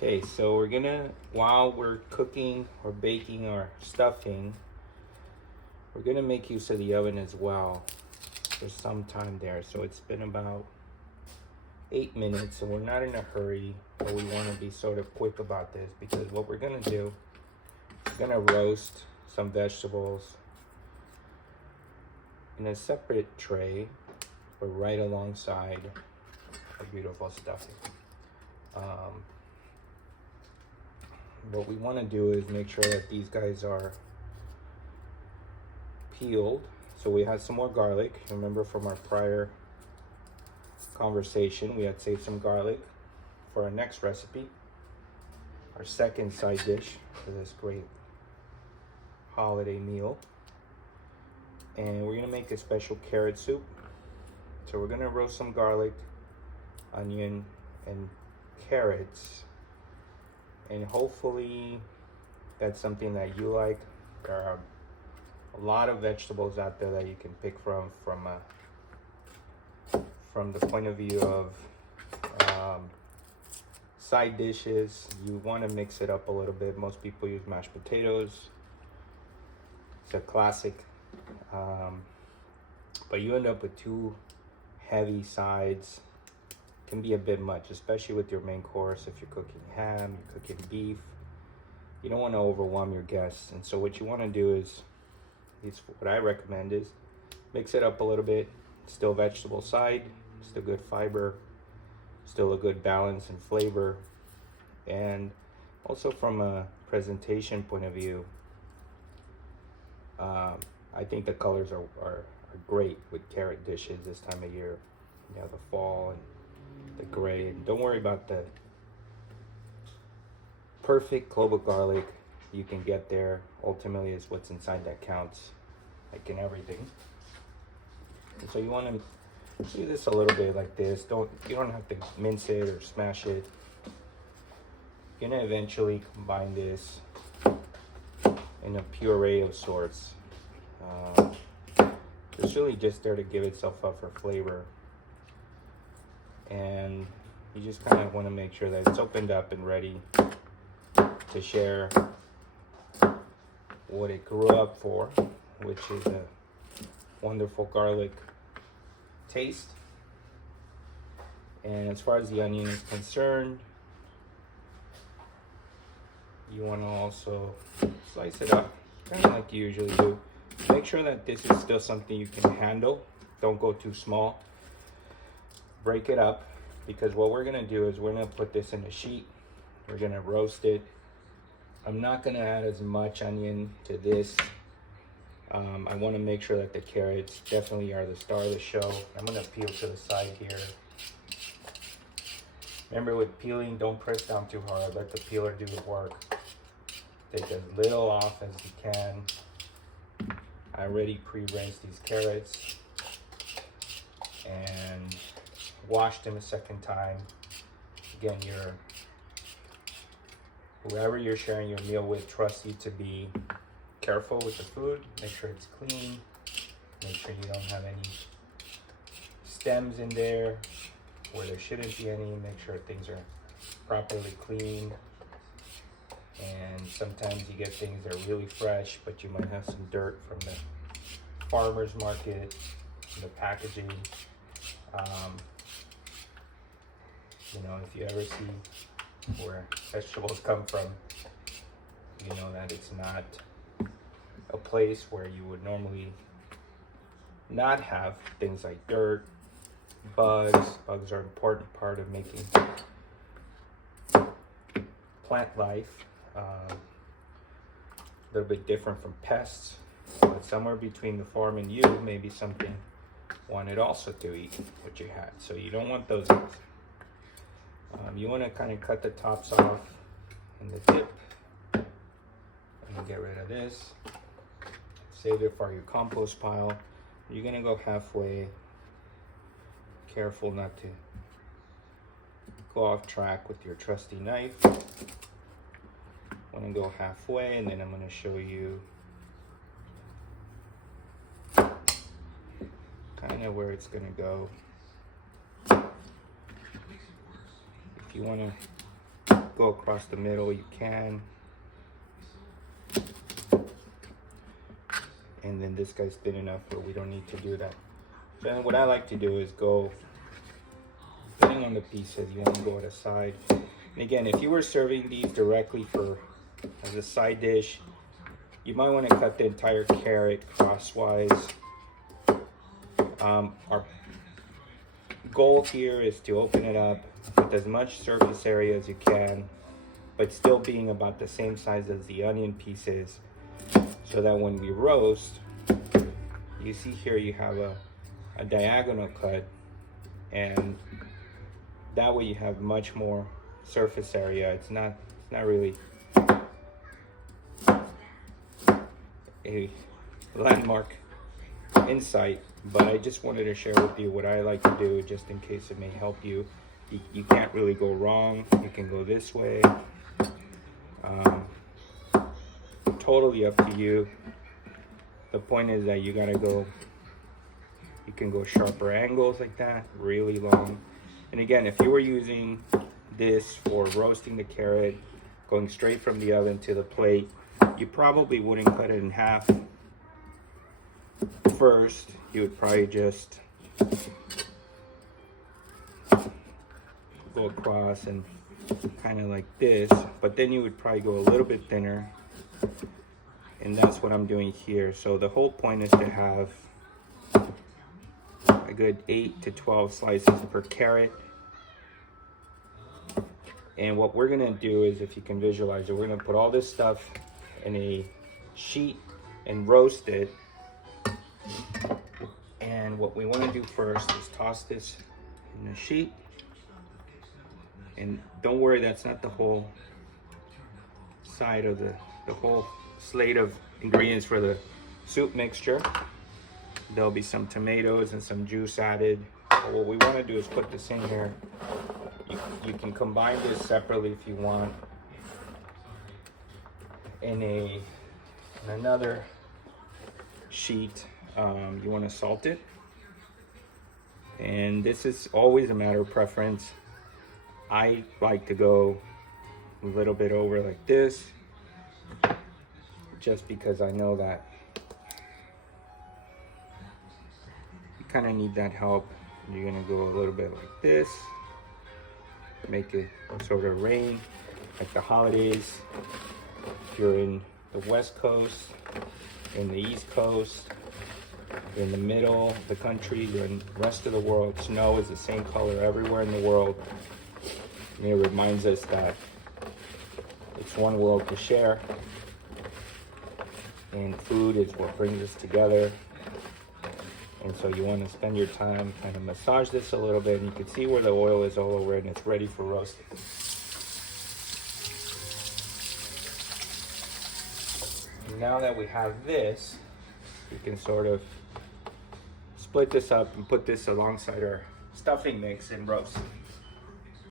Okay, so we're gonna, while we're cooking or baking or stuffing, we're gonna make use of the oven as well for some time there. So it's been about 8 minutes, and we're not in a hurry, but we want to be sort of quick about this because what we're gonna do, we're gonna roast some vegetables in a separate tray, but right alongside our beautiful stuffing. What we want to do is make sure that these guys are peeled. So we had some more garlic. Remember from our prior conversation, we had saved some garlic for our next recipe, our second side dish for this great holiday meal. And we're gonna make a special carrot soup. So we're gonna roast some garlic, onion, and carrots. And hopefully that's something that you like. There are a lot of vegetables out there that you can pick from the point of view of side dishes. You want to mix it up a little bit. Most people use mashed potatoes. It's a classic. But you end up with two heavy sides. Can be a bit much, especially with your main course. If you're cooking ham, you're cooking beef, you don't want to overwhelm your guests. And so what you want to do is, what I recommend is mix it up a little bit. Still vegetable side, still good fiber, still a good balance and flavor. And also from a presentation point of view, I think the colors are great with carrot dishes this time of year. You know, the fall and the gray. And don't worry about the perfect clove of garlic. You can get there. Ultimately, it's what's inside that counts, like in everything. And so you want to do this a little bit like this. You don't have to mince it or smash it. You're gonna eventually combine this in a puree of sorts. It's really just there to give itself up for flavor. And you just kind of want to make sure that it's opened up and ready to share what it grew up for, which is a wonderful garlic taste. And as far as the onion is concerned, you want to also slice it up, kind of like you usually do. Make sure that this is still something you can handle. Don't go too small. Break it up, because what we're gonna do is we're gonna put this in a sheet. We're gonna roast it. I'm not gonna add as much onion to this. I want to make sure that the carrots definitely are the star of the show. I'm gonna peel to the side here. Remember, with peeling, don't press down too hard. Let the peeler do the work. Take as little off as you can. I already pre-rinsed these carrots and washed them a second time. Again, whoever you're sharing your meal with trusts you to be careful with the food. Make sure it's clean. Make sure you don't have any stems in there where there shouldn't be any. Make sure things are properly cleaned. And sometimes you get things that are really fresh, but you might have some dirt from the farmer's market, the packaging. You know, if you ever see where vegetables come from, you know that it's not a place where you would normally not have things like dirt, bugs. Bugs are an important part of making plant life. A little bit different from pests, but somewhere between the farm and you, maybe something wanted also to eat what you had. So you don't want those. You want to kind of cut the tops off in the tip. And get rid of this. Save it for your compost pile. You're gonna go halfway. Careful not to go off track with your trusty knife. I'm gonna go halfway, and then I'm gonna show you kind of where it's gonna go. If you wanna go across the middle, you can. And then this guy's thin enough where we don't need to do that. So then what I like to do is go, depending on the pieces, you want to go at a side. And again, if you were serving these directly as a side dish, you might want to cut the entire carrot crosswise. Our goal here is to open it up with as much surface area as you can, but still being about the same size as the onion pieces, so that when we roast, you see here you have a diagonal cut, and that way you have much more surface area. It's not really a landmark insight, but I just wanted to share with you what I like to do, just in case it may help you. You can't really go wrong. You can go this way. Totally up to you. The point is that you gotta go, you can go sharper angles like that, really long. And again, if you were using this for roasting the carrot, going straight from the oven to the plate, you probably wouldn't cut it in half first. You would probably just go across and kind of like this, but then you would probably go a little bit thinner, and that's what I'm doing here. So the whole point is to have a good 8 to 12 slices per carrot. And what we're gonna do is, if you can visualize it, we're gonna put all this stuff in a sheet and roast it. And what we want to do first is toss this in the sheet. And don't worry, that's not the whole side of the whole slate of ingredients for the soup mixture. There'll be some tomatoes and some juice added. But what we want to do is put this in here. You can combine this separately if you want. In another sheet, you want to salt it, and this is always a matter of preference. I like to go a little bit over like this, just because I know that you kind of need that help. You're gonna go a little bit like this, make it sort of rain like the holidays. If you're in the West Coast, in the East Coast, in the middle of the country, you're in the rest of the world, snow is the same color everywhere in the world. And it reminds us that it's one world to share, and food is what brings us together. And so you want to spend your time kind of massage this a little bit, and you can see where the oil is all over it, and it's ready for roasting. Now that we have this, we can sort of split this up and put this alongside our stuffing mix and roast.